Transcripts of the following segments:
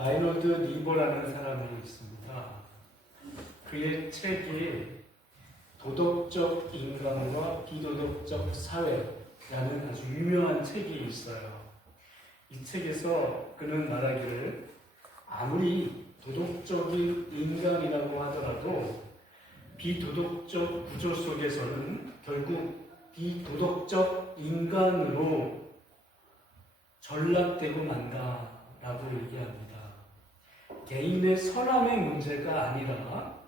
라이너드 니버라는 사람이 있습니다. 그의 책이 도덕적 인간과 비도덕적 사회라는 아주 유명한 책이 있어요. 이 책에서 그는 말하기를 아무리 도덕적인 인간이라고 하더라도 비도덕적 구조 속에서는 결국 비도덕적 인간으로 전락되고 만다라고 얘기합니다. 개인의 선함의 문제가 아니라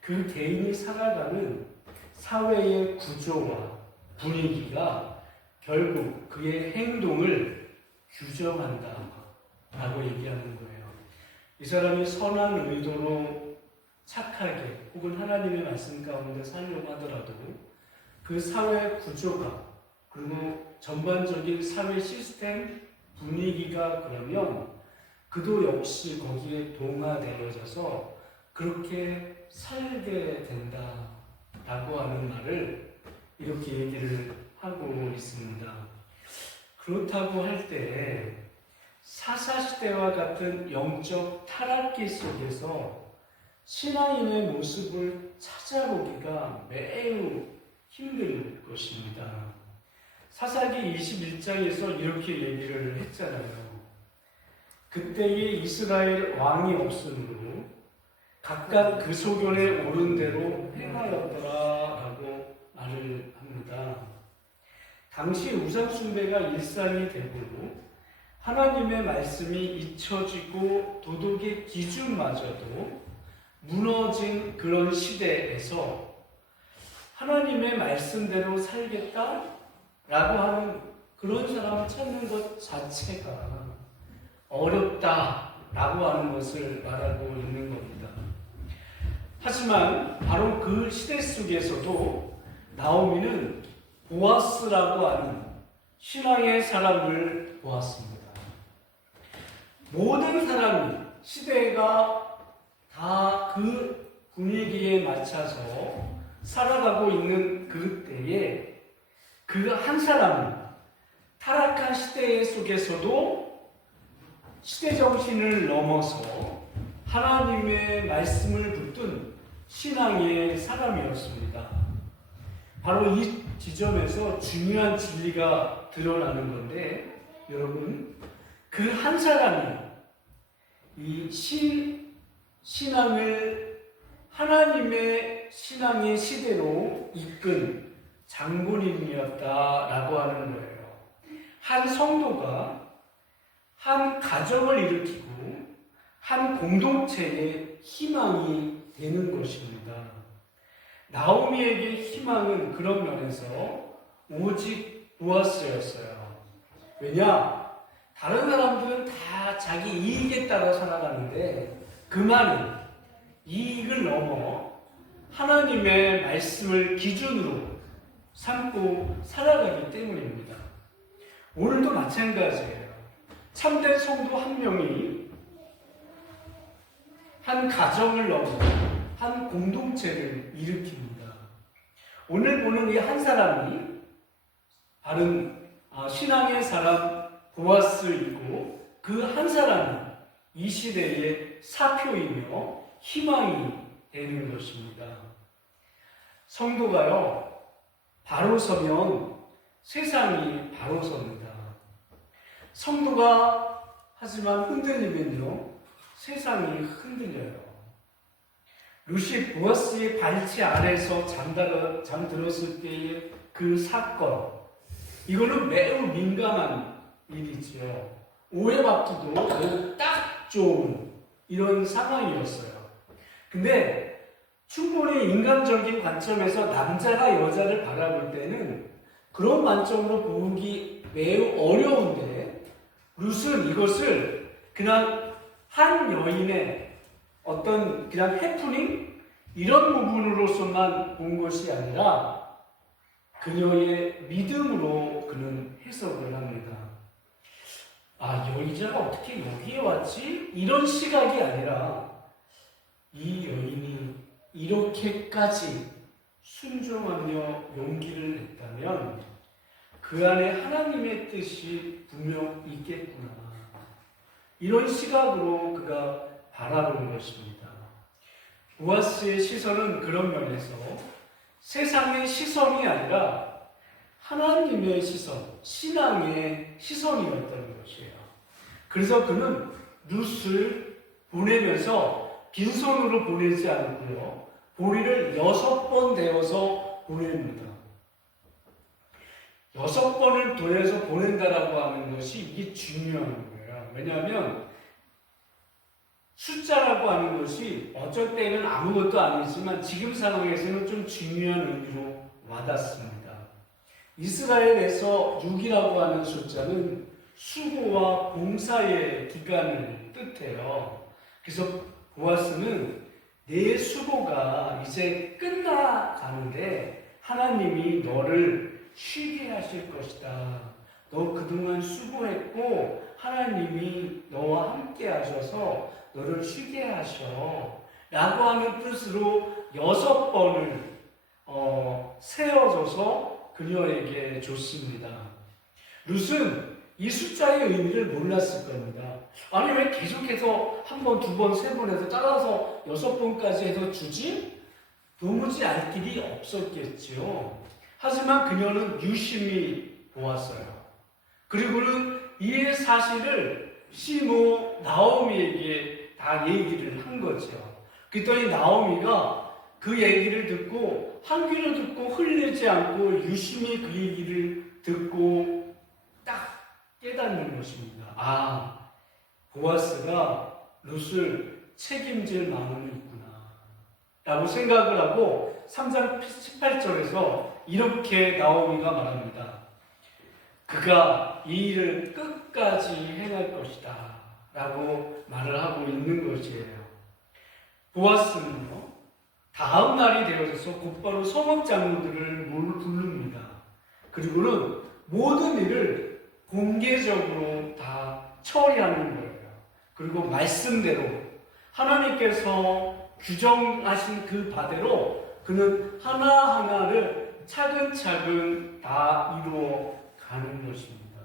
그 개인이 살아가는 사회의 구조와 분위기가 결국 그의 행동을 규정한다라고 얘기하는 거예요. 이 사람이 선한 의도로 착하게 혹은 하나님의 말씀 가운데 살려고 하더라도 그 사회 구조가 그리고 전반적인 사회 시스템 분위기가 그러면 그도 역시 거기에 동화되어져서 그렇게 살게 된다라고 하는 말을 이렇게 얘기를 하고 있습니다. 그렇다고 할 때 사사시대와 같은 영적 타락기 속에서 신앙인의 모습을 찾아보기가 매우 힘들 것입니다. 사사기 21장에서 이렇게 얘기를 했잖아요. 그때에 이스라엘 왕이 없으므로 각각 그 소견에 오른 대로 행하였더라라고 말을 합니다. 당시 우상숭배가 일상이 되고 하나님의 말씀이 잊혀지고 도덕의 기준마저도 무너진 그런 시대에서 하나님의 말씀대로 살겠다라고 하는 그런 사람을 찾는 것 자체가 어렵다라고 하는 것을 말하고 있는 겁니다. 하지만 바로 그 시대 속에서도 나오미는 보아스라고 하는 신앙의 사람을 보았습니다. 모든 사람이 시대가 다 그 분위기에 맞춰서 살아가고 있는 그때에 그 한 사람은 타락한 시대 속에서도 시대 정신을 넘어서 하나님의 말씀을 붙든 신앙의 사람이었습니다. 바로 이 지점에서 중요한 진리가 드러나는 건데 여러분 그 한 사람이 이 신앙을 하나님의 신앙의 시대로 이끈 장본인이었다라고 하는 거예요. 한 성도가 한 가정을 일으키고 한 공동체의 희망이 되는 것입니다. 나오미에게 희망은 그런 면에서 오직 보아스였어요. 왜냐? 다른 사람들은 다 자기 이익에 따라 살아가는데 그만은 이익을 넘어 하나님의 말씀을 기준으로 삼고 살아가기 때문입니다. 오늘도 마찬가지예요. 참된 성도 한 명이 한 가정을 넘어 한 공동체를 일으킵니다. 오늘 보는 이 한 사람이 바른 신앙의 사람 보아스이고 그 한 사람이 이 시대의 사표이며 희망이 되는 것입니다. 성도가요, 바로 서면 세상이 바로 섭니다. 성도가 하지만 흔들리면요, 세상이 흔들려요. 루시 보아스의 발치 아래에서 잠들었을 때의 그 사건, 이거는 매우 민감한 일이지요. 오해받기도 매우 딱 좋은 이런 상황이었어요. 근데 충분히 인간적인 관점에서 남자가 여자를 바라볼 때는 그런 관점으로 보기 매우 어려운데 룻은 이것을 그냥 한 여인의 어떤 그냥 해프닝 이런 부분으로서만 본 것이 아니라 그녀의 믿음으로 그는 해석을 합니다. 여자가 어떻게 여기에 왔지? 이런 시각이 아니라 이 여인이 이렇게까지 순종하며 용기를 냈다면 그 안에 하나님의 뜻이 분명 있겠구나. 이런 시각으로 그가 바라보는 것입니다. 보아스의 시선은 그런 면에서 세상의 시선이 아니라 하나님의 시선, 신앙의 시선이었다는 것이에요. 그래서 그는 룻을 보내면서 빈손으로 보내지 않고요, 보리를 6번 데워서 보냅니다. 6번을 더해서 보낸다라고 하는 것이 이게 중요한 거예요. 왜냐하면 숫자라고 하는 것이 어쩔 때는 아무것도 아니지만 지금 상황에서는 좀 중요한 의미로 와닿습니다. 이스라엘에서 6이라고 하는 숫자는 수고와 봉사의 기간을 뜻해요. 그래서 보아스는 내 수고가 이제 끝나가는데 하나님이 너를 쉬게 하실 것이다. 너 그동안 수고했고 하나님이 너와 함께 하셔서 너를 쉬게 하셔 라고 하는 뜻으로 6번을 세워줘서 그녀에게 줬습니다. 룻은 이 숫자의 의미를 몰랐을 겁니다. 아니 왜 계속해서 한 번, 두 번, 세 번 해서 따라서 6번까지 해서 주지? 도무지 알 길이 없었겠지요. 하지만 그녀는 유심히 보았어요. 그리고는 이 사실을 시모 나오미에게 다 얘기를 한 거죠. 그랬더니 나오미가 그 얘기를 듣고 한 귀로 듣고 흘리지 않고 유심히 그 얘기를 듣고 딱 깨닫는 것입니다. 아, 보아스가 룻을 책임질 마음이 있구나 라고 생각을 하고 3장 18절에서 이렇게 나오미가 말합니다. 그가 이 일을 끝까지 행할 것이다 라고 말을 하고 있는 것이에요. 보아스는요, 다음 날이 되어서 곧바로 성읍 장로들을 부릅니다. 그리고는 모든 일을 공개적으로 다 처리하는 거예요. 그리고 말씀대로 하나님께서 규정하신 그 바대로 그는 하나하나를 차근차근 다 이루어 가는 것입니다.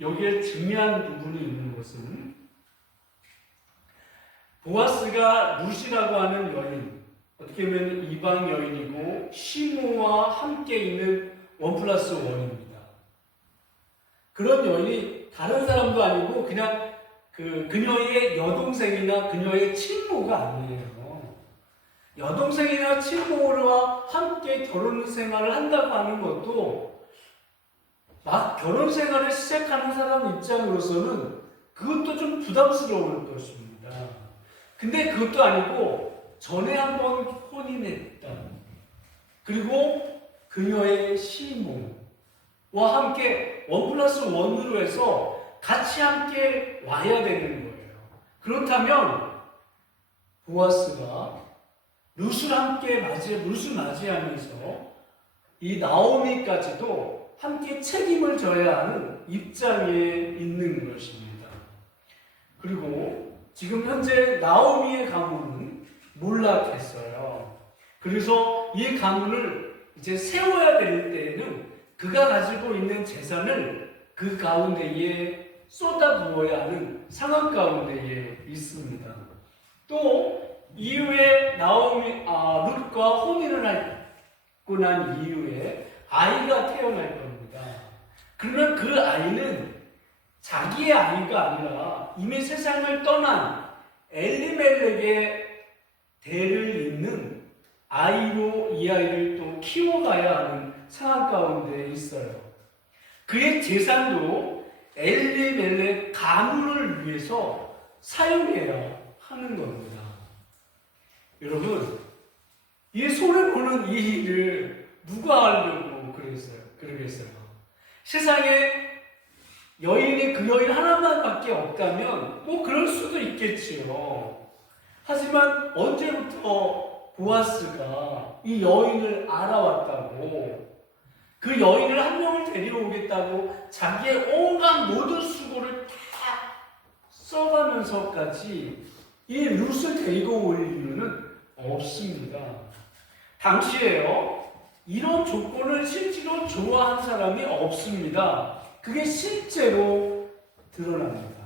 여기에 중요한 부분이 있는 것은 보아스가 룻이라고 하는 여인, 어떻게 보면 이방 여인이고 시므와 함께 있는 1+1입니다. 그런 여인이 다른 사람도 아니고 그냥 그녀의 여동생이나 그녀의 친모가 아니에요. 여동생이나 친모와 함께 결혼 생활을 한다고 하는 것도 막 결혼 생활을 시작하는 사람 입장으로서는 그것도 좀 부담스러울 것입니다. 근데 그것도 아니고 전에 한번 혼인했다. 그리고 그녀의 시모와 함께 1+1으로 해서 같이 함께 와야 되는 거예요. 그렇다면 보아스가 룻을 맞이하면서 이 나오미까지도 함께 책임을 져야 하는 입장에 있는 것입니다. 그리고 지금 현재 나오미의 가문은 몰락했어요. 그래서 이 가문을 이제 세워야 될 때에는 그가 가지고 있는 재산을 그 가운데에 쏟아부어야 하는 상황 가운데에 있습니다. 또 이후에 룻과 혼인을 하고 난 이후에 아이가 태어날 겁니다. 그러면 그 아이는 자기의 아이가 아니라 이미 세상을 떠난 엘리멜렉의 대를 잇는 아이로 이 아이를 또 키워가야 하는 상황 가운데 있어요. 그의 재산도 엘리멜렉 가문을 위해서 사용해야 하는 겁니다. 여러분, 이 손해보는 이 일을 누가 하려고 그러겠어요? 세상에 여인이 그 여인 하나만밖에 없다면 뭐 그럴 수도 있겠지요. 하지만 언제부터 보아스가 이 여인을 알아왔다고, 그 여인을 한 명을 데려오겠다고 자기의 온갖 모든 수고를 다 써가면서까지 이 룻을 데리고 올 이유는 없습니다. 당시에요, 이런 조건을 실제로 좋아한 사람이 없습니다. 그게 실제로 드러납니다.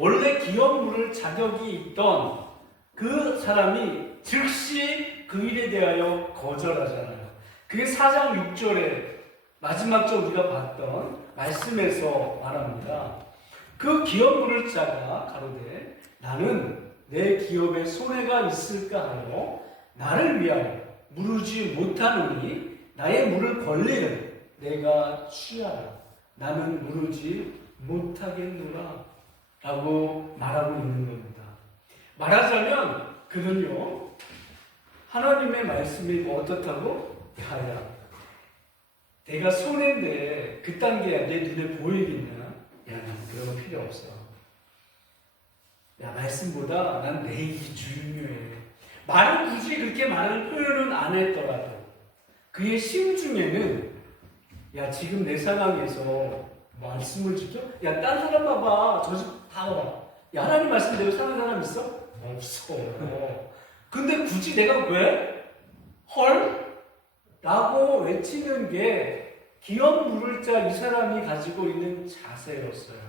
원래 기업 물을 자격이 있던 그 사람이 즉시 그 일에 대하여 거절하잖아요. 그게 4장 6절에 마지막 절 우리가 봤던 말씀에서 말합니다. 그 기업 물을 자가 가로되 나는 내 기업에 손해가 있을까 하여 나를 위하여 무르지 못하노니 나의 물을 권리를 내가 취하라. 나는 무르지 못하겠노라 라고 말하고 있는 겁니다. 말하자면 그는요, 하나님의 말씀이 뭐 어떻다고? 야야, 내가 손해인데 그딴 게 내 눈에 보이겠냐? 야, 난 그런 거 필요 없어. 야, 말씀보다 난 내 일이 중요해. 말은 굳이 그렇게 말을 표현은 안 했더라도 그의 심 중에는 야, 지금 내 상황에서 말씀을 지켜? 야, 딴 사람 봐봐. 저 집 다 봐봐. 야, 하나님 말씀대로 사는 사람 있어? 없어. 근데 굳이 내가 왜? 헐? 라고 외치는 게 기업 물을 자 이 사람이 가지고 있는 자세였어요.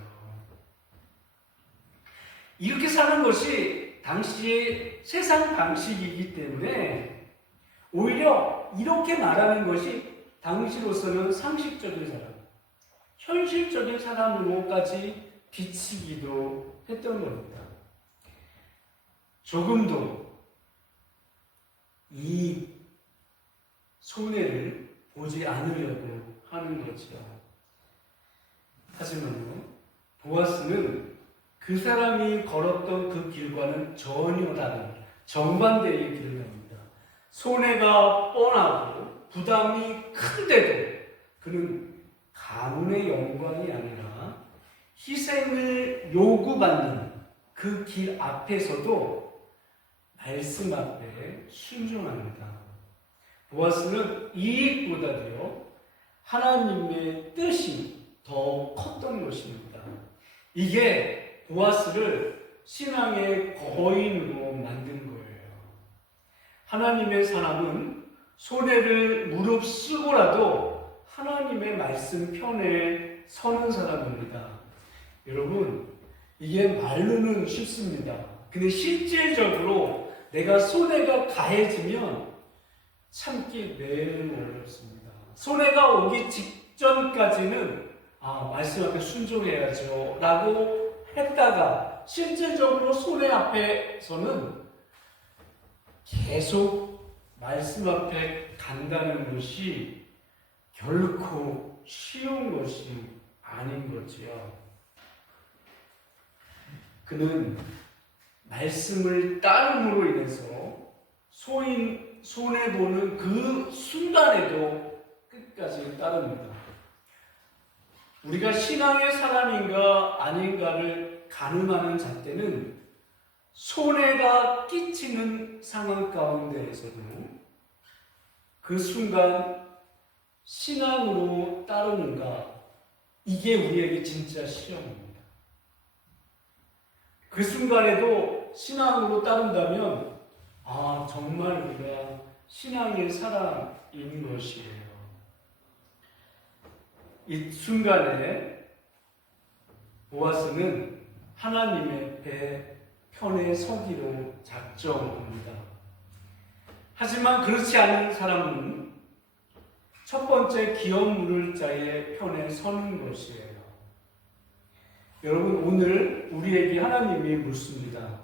이렇게 사는 것이 당시의 세상 방식이기 때문에 오히려 이렇게 말하는 것이 당시로서는 상식적인 사람, 현실적인 사람으로까지 비치기도 했던 겁니다. 조금도 이 손해를 보지 않으려고 하는 거죠. 하지만요, 보아스는 그 사람이 걸었던 그 길과는 전혀 다른 정반대의 길을 갑니다. 손해가 뻔하고 부담이 큰데도 그는 가문의 영광이 아니라 희생을 요구받는 그 길 앞에서도 말씀 앞에 순종합니다. 보아스는 이익보다도요, 하나님의 뜻이 더 컸던 것입니다. 이게 보아스를 신앙의 거인으로 만든 거예요. 하나님의 사람은 손해를 무릅쓰고라도 하나님의 말씀 편에 서는 사람입니다. 여러분, 이게 말로는 쉽습니다. 근데 실질적으로 내가 손해가 가해지면 참기 매우 어렵습니다. 손해가 오기 직전까지는 말씀 앞에 순종해야죠 라고 했다가 실질적으로 손해 앞에서는 계속 말씀 앞에 간다는 것이 결코 쉬운 것이 아닌 거지요. 그는 말씀을 따름으로 인해서 손해보는 그 순간에도 끝까지 따릅니다. 우리가 신앙의 사람인가 아닌가를 가늠하는 잣대는 손해가 끼치는 상황 가운데에서도 그 순간 신앙으로 따르는가, 이게 우리에게 진짜 시험입니다. 그 순간에도 신앙으로 따른다면 정말 우리가 신앙의 사람인 것이에요. 이 순간에 보아스는 하나님의 배 편에 서기로 작정합니다. 하지만 그렇지 않은 사람은 첫 번째 기업 물을 자의 편에 서는 것이에요. 여러분, 오늘 우리에게 하나님이 묻습니다.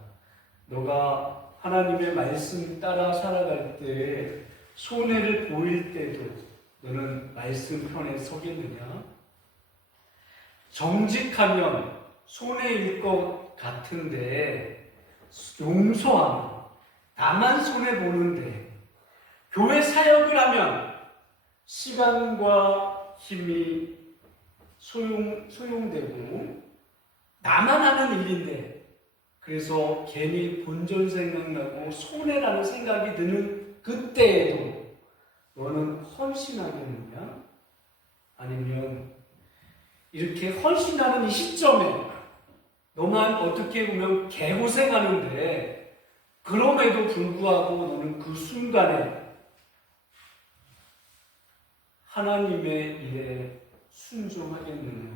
너가 하나님의 말씀 따라 살아갈 때 손해를 보일 때도 너는 말씀 편에 서겠느냐? 정직하면 손해일 것 같은데 용서하면 나만 손해보는데 교회 사역을 하면 시간과 힘이 소용되고 나만 하는 일인데 그래서 괜히 본전 생각나고 손해라는 생각이 드는 그때에도 너는 헌신하겠느냐? 아니면 이렇게 헌신하는 이 시점에 너만 어떻게 보면 개고생하는데 그럼에도 불구하고 너는 그 순간에 하나님의 일에 순종하겠느냐?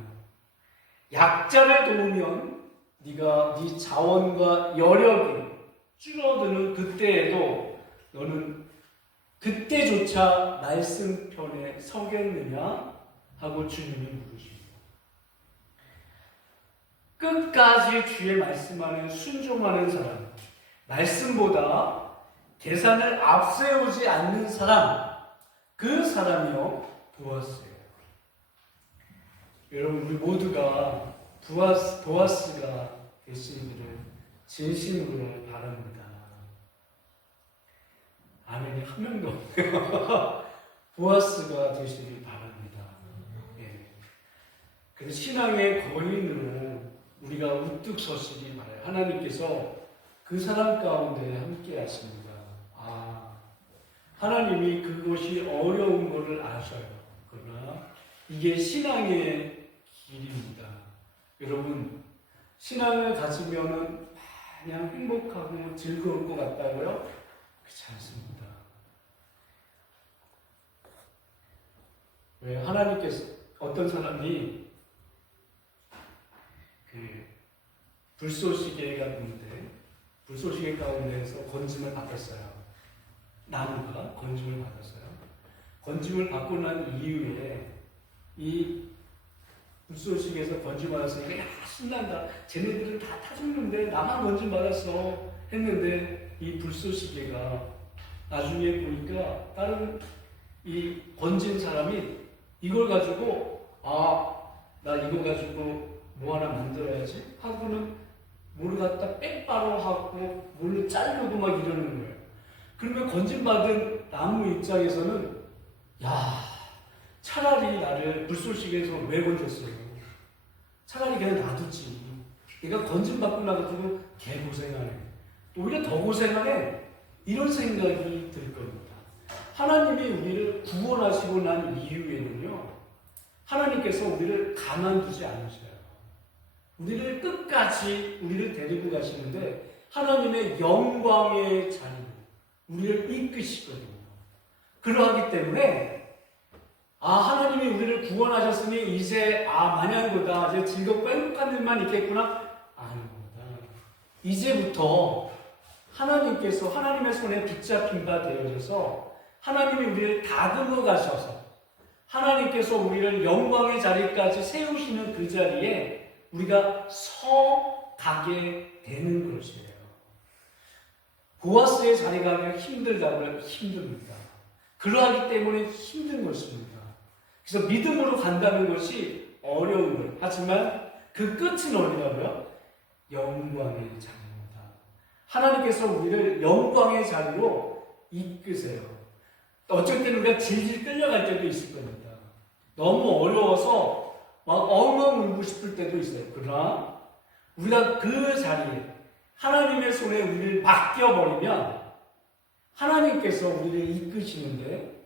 약자를 도우면 네가 네 자원과 여력이 줄어드는 그때에도 너는 그때조차 말씀 편에 서겠느냐 하고 주님이 물으십니다. 끝까지 주의 말씀 안에 순종하는 사람, 말씀보다 계산을 앞세우지 않는 사람, 그 사람이요 보아스예요. 여러분, 우리 모두가 보아스가 되시기를 진심으로 바랍니다. 아멘이 한 명도 없네요. 보아스가 되시길 바랍니다. 예. 그래서 신앙의 거인으로 우리가 우뚝 서시기 바라요. 하나님께서 그 사람 가운데 함께 하십니다. 하나님이 그것이 어려운 것을 아셔요. 그러나 이게 신앙의 길입니다. 여러분, 신앙을 가지면은 마냥 행복하고 즐거울 것 같다고요? 그렇지 않습니다. 왜 하나님께서 어떤 사람이 불쏘시개 가운데에서 건짐을 받았어요. 나무가 건짐을 받았어요. 건짐을 받고 난 이후에 이 불쏘시개에서 건짐 받았으니까 야 신난다. 쟤네들은 다 타죽는데 나만 건짐 받았어 했는데 이 불쏘시개가 나중에 보니까 다른 이 건진 사람이 이걸 가지고 나 이거 가지고 뭐 하나 만들어야지 하고는 뭘 갖다 뺑바로 하고 뭘로 자르고 막 이러는 거예요. 그러면 건진받은 나무 입장에서는 차라리 나를 불쏘시개에서 왜 건졌어요? 차라리 그냥 놔두지. 내가 건진받고 나가지고 개고생하네. 오히려 더 고생하네. 이런 생각이 들 겁니다. 하나님이 우리를 구원하시고 난 이후에는요, 하나님께서 우리를 가만두지 않으셔요. 우리를 끝까지 우리를 데리고 가시는데 하나님의 영광의 자리로 우리를 이끄시거든요. 그러하기 때문에 하나님이 우리를 구원하셨으니 이제 마냥보다 이제 즐겁고 행복한 일만 있겠구나? 아닙니다. 이제부터 하나님께서 하나님의 손에 붙잡힌 바 되어져서 하나님이 우리를 다듬어 가셔서 하나님께서 우리를 영광의 자리까지 세우시는 그 자리에 우리가 서 가게 되는 것이에요. 보아스의 자리가 가면 힘들다고요? 힘듭니다. 그러하기 때문에 힘든 것입니다. 그래서 믿음으로 간다는 것이 어려운 것. 하지만 그 끝은 어디라고요? 영광의 자리입니다. 하나님께서 우리를 영광의 자리로 이끄세요. 어쩔 때는 우리가 질질 끌려갈 때도 있을 겁니다. 너무 어려워서 막 엉엉 울고 싶을 때도 있어요. 그러나 우리가 그 자리에 하나님의 손에 우리를 맡겨버리면 하나님께서 우리를 이끄시는데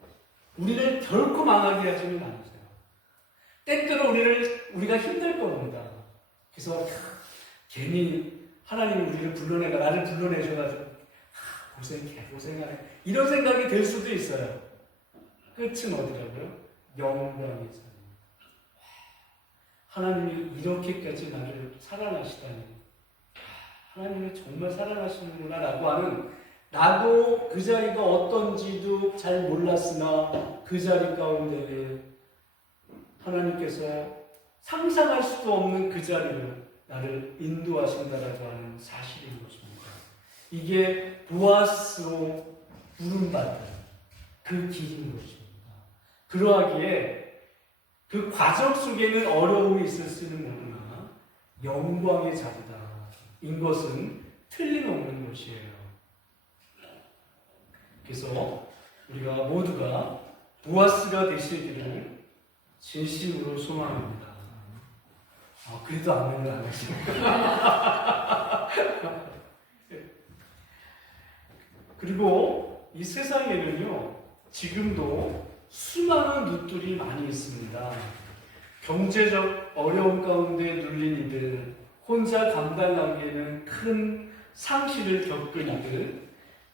우리를 결코 망하게 하지는 않으세요. 때때로 우리가 힘들 겁니다. 그래서 괜히 하나님이 우리를 불러내가 나를 불러내셔가지고 고생하네 이런 생각이 들 수도 있어요. 끝은 어디라고요? 영광의 자리. 하나님이 이렇게까지 나를 사랑하시다니, 하나님을 정말 사랑하시는구나 라고 하는, 나도 그 자리가 어떤지도 잘 몰랐으나 그 자리 가운데 하나님께서 상상할 수도 없는 그 자리로 나를 인도하신다라고 하는 사실인 것입니다. 이게 보아스로 부름받은 그 길인 것입니다. 그러하기에 그 과정 속에는 어려움이 있을지는 모르나 영광의 자리다 인 것은 틀림없는 것이에요. 그래서 우리가 모두가 보아스가 되시기를 진심으로 소망합니다. 그래도 아멘을 안 하시니까. 그리고 이 세상에는요, 지금도 수많은 누들이 많이 있습니다. 경제적 어려움 가운데 눌린 이들, 혼자 감당하기에는 큰 상실을 겪은 이들,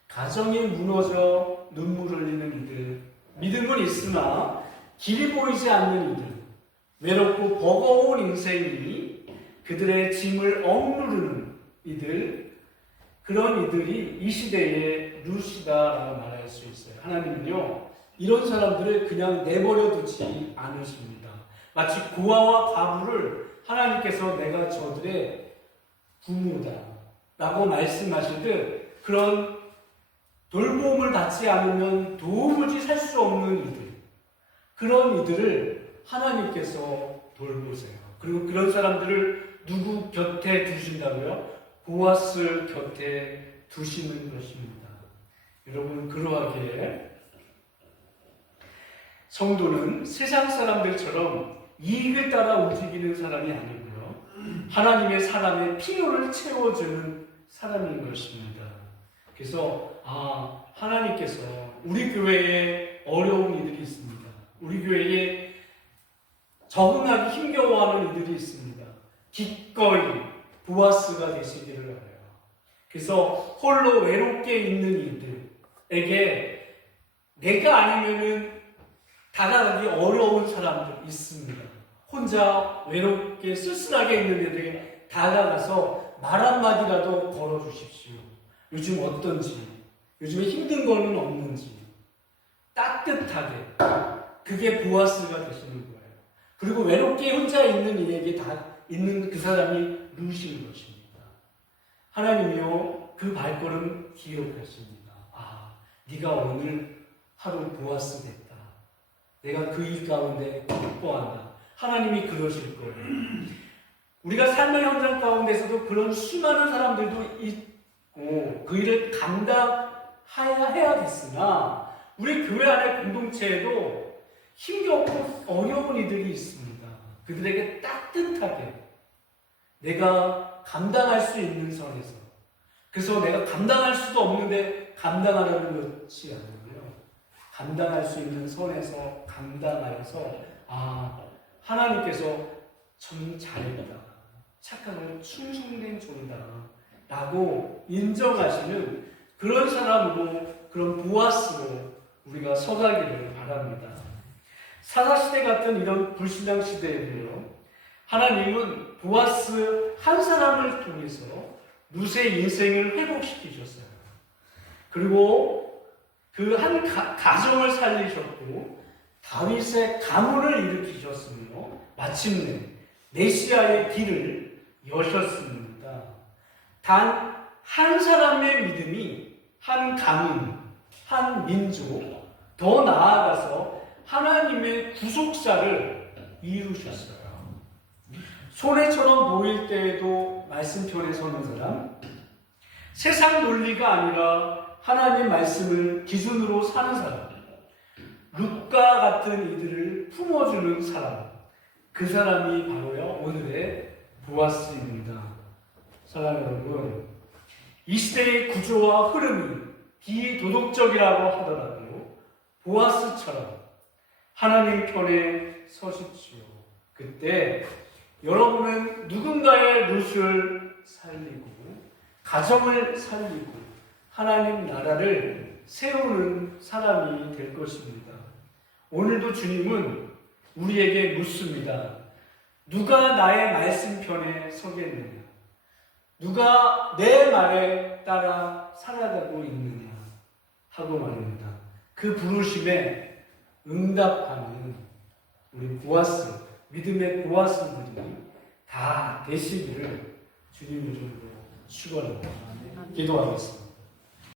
가정이 무너져 눈물 흘리는 이들, 믿음은 있으나 길이 보이지 않는 이들, 외롭고 버거운 인생이 그들의 짐을 억누르는 이들, 그런 이들이 이 시대의 룻이다라고 말할 수 있어요. 하나님은요, 이런 사람들을 그냥 내버려 두지 않으십니다. 마치 고아와 과부를 하나님께서 내가 저들의 부모다 라고 말씀하시듯, 그런 돌봄을 받지 않으면 도무지 살 수 없는 이들, 그런 이들을 하나님께서 돌보세요. 그리고 그런 사람들을 누구 곁에 두신다고요? 보아스 곁에 두시는 것입니다. 여러분, 그러하기에 성도는 세상 사람들처럼 이익을 따라 움직이는 사람이 아니고요, 하나님의 사람의 필요를 채워주는 사람인 것입니다. 그래서 하나님께서 우리 교회에 어려운 이들이 있습니다. 우리 교회에 적응하기 힘겨워하는 이들이 있습니다. 기꺼이 보아스가 되시기를 바라요. 그래서 홀로 외롭게 있는 이들에게 내가 아니면은 다가가기 어려운 사람들 있습니다. 혼자 외롭게 쓸쓸하게 있는 이들에게 다가가서 말 한마디라도 걸어주십시오. 요즘 어떤지, 요즘에 힘든 거는 없는지 따뜻하게, 그게 보아스가 되시는 거예요. 그리고 외롭게 혼자 있는 이에게 다 있는 그 사람이 룻인 것입니다. 하나님이요, 그 발걸음 기억하십니다. 네가 오늘 하루 보아스 됐다. 내가 그 일 가운데 기뻐한다. 하나님이 그러실 거예요. 우리가 삶의 현장 가운데서도 그런 수많은 사람들도 있고 그 일을 감당해야겠으나 우리 교회 안의 공동체에도 힘겹고 어려운 이들이 있습니다. 그들에게 따뜻하게 내가 감당할 수 있는 선에서, 그래서 내가 감당할 수도 없는데 감당하려는 것이 아니고요, 감당할 수 있는 선에서 감당하여서 하나님께서 참 잘했다, 착하고 충성된 종이다 라고 인정하시는 그런 사람으로, 그런 보아스로 우리가 서가기를 바랍니다. 사사시대 같은 이런 불신앙 시대에도요, 하나님은 보아스 한 사람을 통해서 룻의 인생을 회복시키셨어요. 그리고 그 한 가정을 살리셨고 다윗의 가문을 일으키셨으며 마침내 메시아의 길을 여셨습니다. 단 한 사람의 믿음이 한 가문, 한 민족, 더 나아가서 하나님의 구속사를 이루셨어요. 손해처럼 보일 때에도 말씀편에 서는 사람, 세상 논리가 아니라 하나님 말씀을 기준으로 사는 사람, 룻과 같은 이들을 품어주는 사람, 그 사람이 바로요 오늘의 보아스입니다. 사랑하는 여러분, 이 시대의 구조와 흐름이 비도덕적이라고 하더라도 보아스처럼 하나님 편에 서십시오. 그때 여러분은 누군가의 룻을 살리고 가정을 살리고 하나님 나라를 세우는 사람이 될 것입니다. 오늘도 주님은 우리에게 묻습니다. 누가 나의 말씀 편에 서겠느냐? 누가 내 말에 따라 살아가고 있느냐? 하고 말입니다. 그 부르심에 응답하는 우리 보아스, 믿음의 보아스들이 다 되시기를 주님 이름으로 축원합니다. 기도하겠습니다.